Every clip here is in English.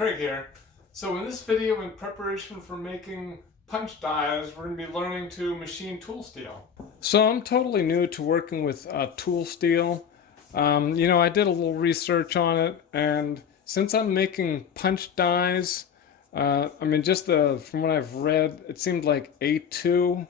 Craig here. So in this video, in preparation for making punch dies, we're going to be learning to machine tool steel. So I'm totally new to working with tool steel. I did a little research on it, and since I'm making punch dies, from what I've read, it seemed like A2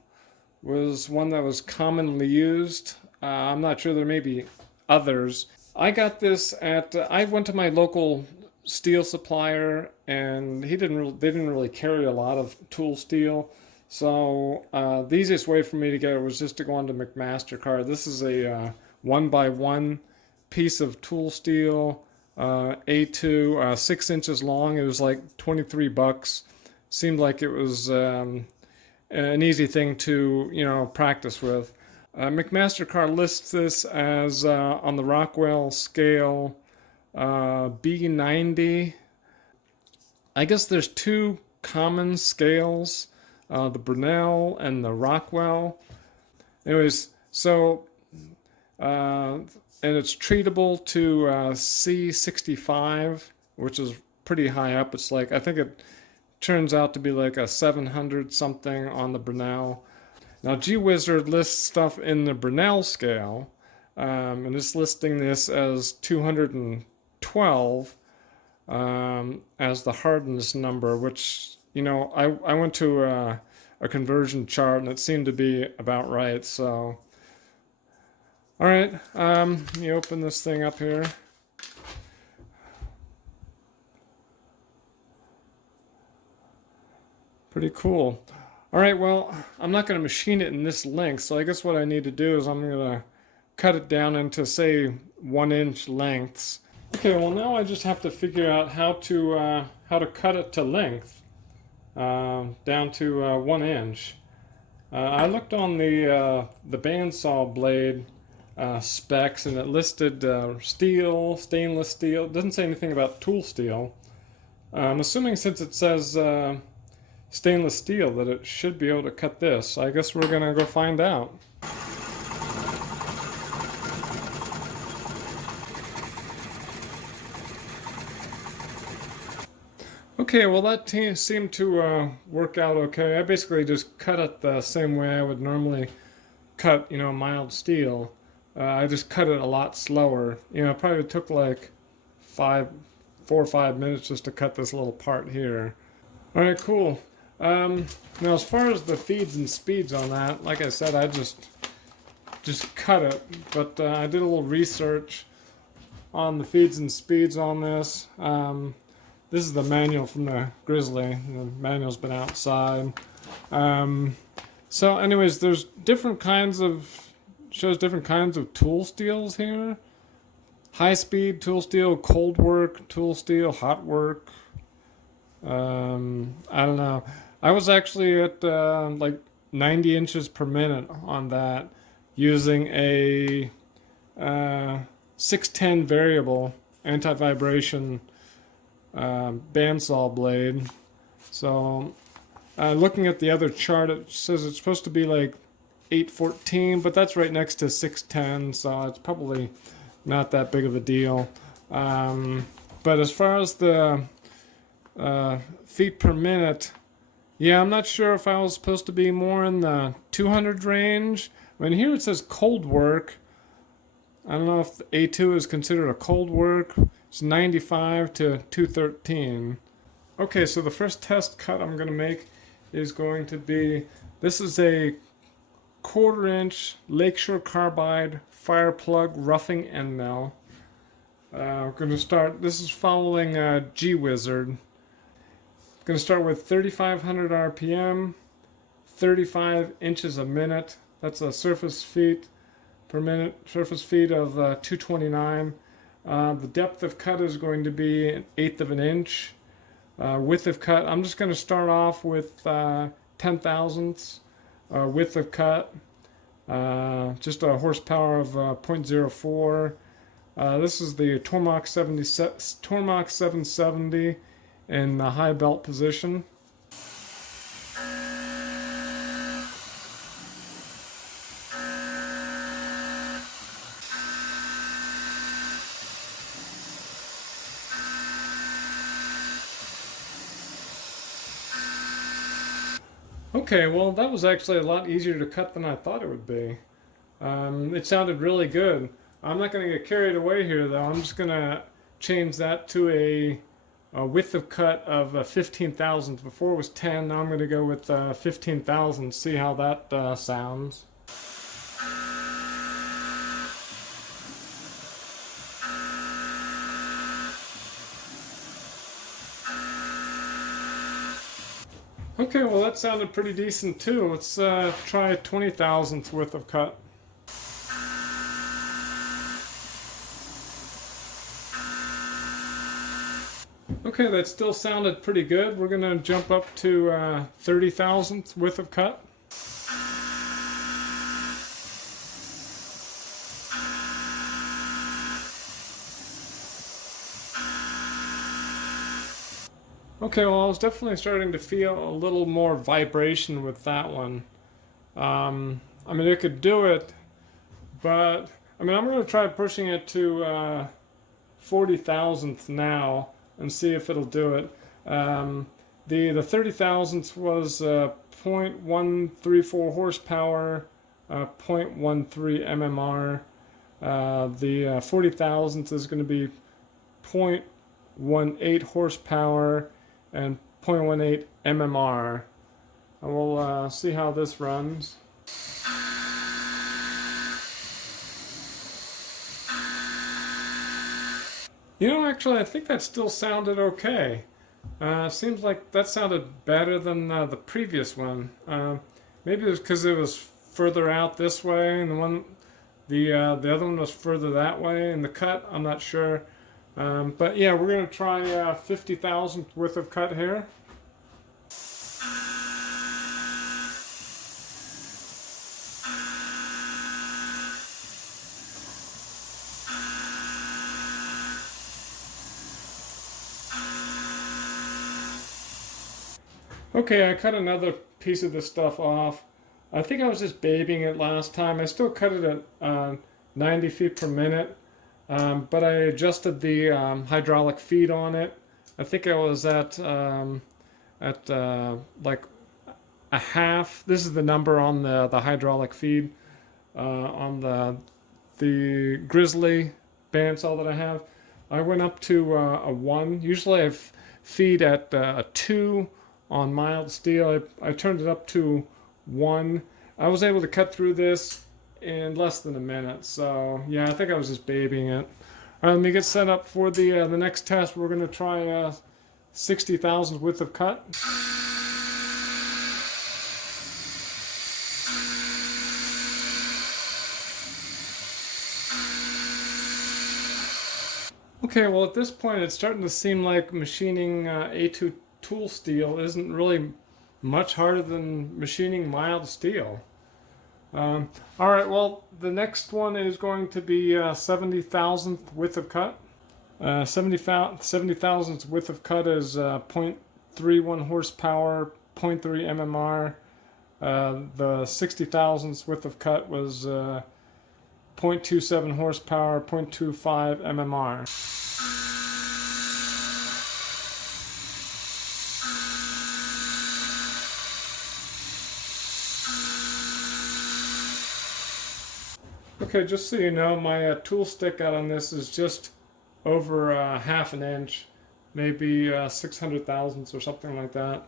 was one that was commonly used. I'm not sure, there may be others. I got this I went to my local steel supplier, and they didn't really carry a lot of tool steel. So the easiest way for me to get it was just to go onto McMaster-Carr. This is a 1x1 piece of tool steel, A2, 6 inches long. It was like $23. Seemed like it was an easy thing to practice with. McMaster-Carr lists this as on the Rockwell scale B90. I guess there's two common scales, the Brunel and the Rockwell. Anyways, so and it's treatable to C65, which is pretty high up. It's like, I think it turns out to be like a 700 something on the Brunel. Now, G-Wizard lists stuff in the Brunel scale, and it's listing this as 212 as the hardness number, which, I went to a conversion chart, and it seemed to be about right. So, all right, let me open this thing up here. Pretty cool. All right, well, I'm not going to machine it in this length, so I guess what I need to do is I'm going to cut it down into, say, 1-inch lengths. Okay, well, now I just have to figure out how to cut it to length, down to 1 inch. I looked on the bandsaw blade specs, and it listed steel, stainless steel. It doesn't say anything about tool steel. I'm assuming since it says stainless steel that it should be able to cut this. I guess we're gonna go find out. Okay, well, that seemed to work out okay. I basically just cut it the same way I would normally cut, mild steel. I just cut it a lot slower. It probably took like 4 or 5 minutes just to cut this little part here. All right, cool. Now, as far as the feeds and speeds on that, like I said, I just cut it, but I did a little research on the feeds and speeds on this. This is the manual from the Grizzly. The manual's been outside. So anyways, there's shows different kinds of tool steels here. High speed tool steel, cold work tool steel, hot work. I don't know. I was actually at like 90 inches per minute on that, using a 610 variable anti-vibration bandsaw blade. So looking at the other chart, it says it's supposed to be like 814, but that's right next to 610, so it's probably not that big of a deal. But as far as the feet per minute, yeah, I'm not sure if I was supposed to be more in the 200 range. Here it says cold work. I don't know if A2 is considered a cold work. It's 95 to 213. Okay, so the first test cut I'm going to make is going to be, this is a 1/4 inch Lakeshore Carbide fire plug roughing end mill. We're going to start, this is following G-Wizard. Going to start with 3,500 RPM, 35 inches a minute. That's a surface feet per minute, surface feet of 229. The depth of cut is going to be 1/8 of an inch. Width of cut, I'm just going to start off with 10 thousandths width of cut. Just a horsepower of 0.04. This is the Tormach 770 in the high belt position. Okay, well, that was actually a lot easier to cut than I thought it would be. It sounded really good. I'm not going to get carried away here, though. I'm just going to change that to a width of cut of 15 thousandths. Before it was 10, now I'm going to go with 15 thousandths, see how that sounds. Okay, well, that sounded pretty decent too. Let's try 20 thousandths width of cut. Okay, that still sounded pretty good. We're going to jump up to 30 thousandths width of cut. Okay, well, I was definitely starting to feel a little more vibration with that one. I mean, it could do it, but I mean, I'm going to try pushing it to 40 thousandths now and see if it'll do it. The 30 thousandths was 0.134 horsepower, 0.13 mmR. The 40 thousandths is going to be 0.18 horsepower and 0.18 mmR. And we'll see how this runs. You know, actually, I think that still sounded okay. Seems like that sounded better than the previous one. Maybe it was because it was further out this way, and the other one was further that way in the cut. I'm not sure. But yeah, we're going to try 50 thousandths worth of cut here. Okay, I cut another piece of this stuff off. I think I was just babying it last time. I still cut it at 90 feet per minute. But I adjusted the hydraulic feed on it. I think I was at like a half. This is the number on the hydraulic feed on the Grizzly bandsaw that I have. I went up to a 1. Usually I feed at a 2 on mild steel. I turned it up to 1. I was able to cut through this in less than a minute. So yeah, I think I was just babying it. All right, let me get set up for the next test. We're going to try 60 thousandths width of cut. Okay, well at this point it's starting to seem like machining A2 tool steel isn't really much harder than machining mild steel. All right, well, the next one is going to be 70 thousandths width of cut. 70 thousandths width of cut is 0.31 horsepower, 0.3 mmR. The 60 thousandths width of cut was 0.27 horsepower, 0.25 mmR. Okay, just so you know, my tool stick out on this is just over half an inch, maybe 600 thousandths or something like that.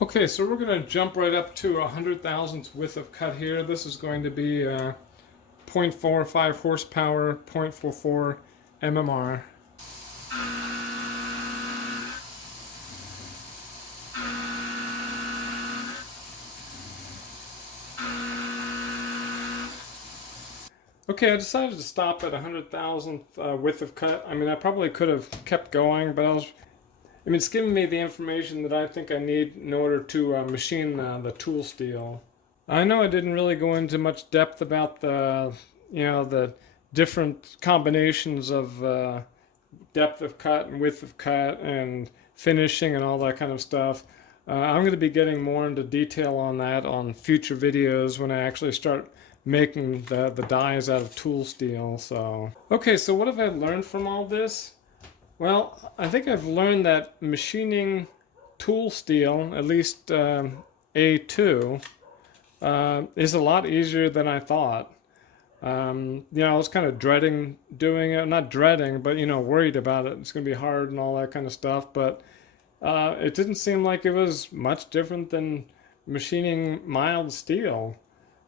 Okay, so we're going to jump right up to 100 thousandths width of cut here. This is going to be 0.45 horsepower, 0.44 mmR. Okay, I decided to stop at 100 thousandth width of cut. I mean, I probably could have kept going, but I mean, it's giving me the information that I think I need in order to machine the tool steel. I know I didn't really go into much depth about the different combinations of depth of cut and width of cut and finishing and all that kind of stuff. I'm going to be getting more into detail on that on future videos when I actually start making the dies out of tool steel. So okay, so what have I learned from all this? Well, I think I've learned that machining tool steel, at least A2 is a lot easier than I thought. I was kind of dreading doing it, not dreading, but worried about it. It's going to be hard and all that kind of stuff. But it didn't seem like it was much different than machining mild steel.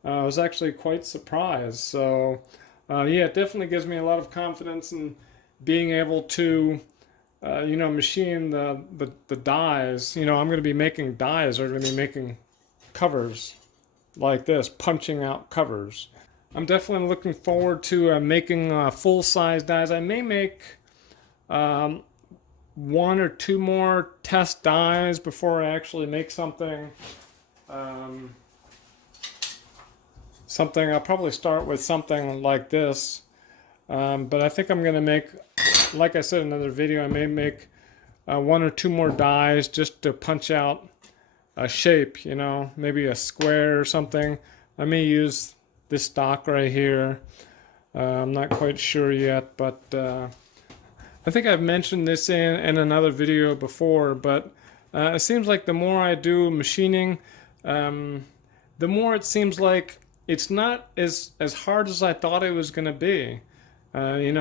I was actually quite surprised. So, yeah, it definitely gives me a lot of confidence in being able to, machine the dies. I'm going to be making dies, or going to be making covers like this, punching out covers. I'm definitely looking forward to making full-size dies. I may make one or two more test dies before I actually make something. I'll probably start with something like this. But I think I'm going to make, like I said in another video, I may make one or two more dies just to punch out a shape, maybe a square or something. I may use this stock right here. I'm not quite sure yet, but I think I've mentioned this in another video before, but it seems like the more I do machining, the more it seems like it's not as hard as I thought it was going to be.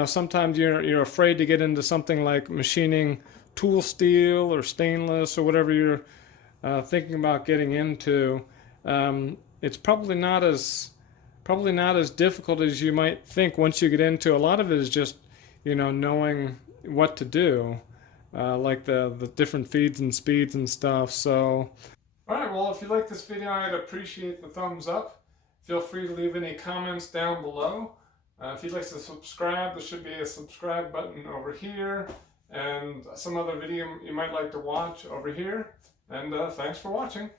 Sometimes you're afraid to get into something like machining tool steel or stainless or whatever you're thinking about getting into. It's probably not as difficult as you might think once you get into. A lot of it is just knowing what to do, like the different feeds and speeds and stuff. So, all right. Well, if you like this video, I'd appreciate the thumbs up. Feel free to leave any comments down below. If you'd like to subscribe, there should be a subscribe button over here, and some other video you might like to watch over here. And thanks for watching.